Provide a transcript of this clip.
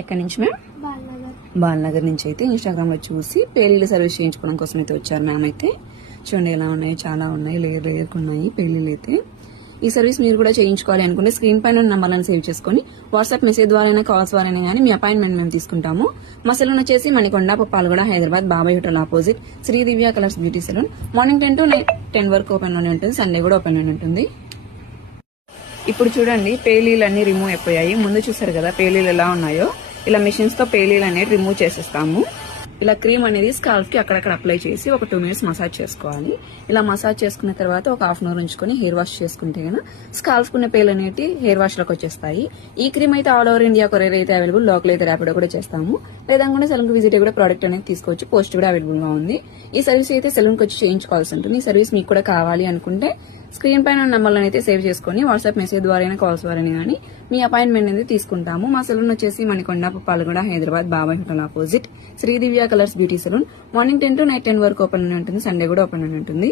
ఎక్కడి నుంచి మ్యామ్? బాలనగర్ నుంచి అయితే ఇన్స్టాగ్రామ్ లో చూసి పెళ్లిళ్ళ సర్వీస్ చేయించుకోవడం కోసం అయితే వచ్చారు మ్యామ్. అయితే చూడండి ఎలా ఉన్నాయి, చాలా ఉన్నాయి, లేయర్కు ఉన్నాయి పెళ్లిళ్ళు అయితే. ఈ సర్వీస్ మీరు కూడా చేయించుకోవాలి అనుకుంటే స్క్రీన్ పైన నంబర్లను సేవ్ చేసుకుని వాట్సాప్ మెసేజ్ ద్వారా కాల్స్ ద్వారా కానీ మీ అపాయింట్మెంట్ మేము తీసుకుంటాము. మా సెలూన్ వచ్చేసి Manikonda, Palguda, Hyderabad, Babai hotel opposite Shri Divya colours beauty salon. Morning 10 to 10 వరకు ఓపెన్ లోనే ఉంటుంది, సండే కూడా ఓపెన్ లోనే ఉంటుంది. ఇప్పుడు చూడండి పేలీలు అన్ని రిమూవ్ అయిపోయాయి. ముందు చూసారు కదా పేలీలు ఎలా ఉన్నాయో, ఇలా మిషన్స్ తో పేలీలు అనేది రిమూవ్ చేసేస్తాము. ఇలా క్రీమ్ అనేది స్కాల్ఫ్ కి అక్కడక్కడ అప్లై చేసి ఒక 2 minutes మసాజ్ చేసుకోవాలి. ఇలా మసాజ్ చేసుకున్న తర్వాత ఒక హాఫ్ అన్ అవర్ ఉంచుకొని హెయిర్ వాష్ చేసుకుంటే గన స్కాల్ఫ్ కున్న పేలు అనేవి హెయిర్ వాష్ లోకి వచ్చేస్తాయి. ఈ క్రీమ్ అయితే ఆల్ ఓవర్ ఇండియా కొరియర్ అయితే అవైలబుల్, లోకల్ అయితే ర్యాపిడో కూడా చేస్తాము. లేదంటే సెలూన్ కి విజిట్ కూడా ప్రోడక్ట్ అనేది తీసుకోవచ్చు, పోస్ట్ కూడా అవైలబుల్ గా ఉంది. ఈ సర్వీస్ అయితే సెలూన్ కి వచ్చి చేయించుకోవాల్సి ఉంటుంది. ఈ సర్వీస్ మీకు కూడా కావాలి అనుకుంటే స్క్రీన్ పైన నంబర్లను అయితే సేవ్ చేసుకుని వాట్సాప్ మెసేజ్ ద్వారా కాల్స్ ద్వారా కానీ మీ అపాయింట్మెంట్ అనేది తీసుకుంటాము. మా సెలూన్ వచ్చేసి Manikonda, Palguda, Hyderabad, Babai hotel opposite Shri Divya colours beauty salon. Morning 10 to 10 వరకు ఓపెన్ ఉంటుంది, సండే కూడా ఓపెన్ ఉంటుంది.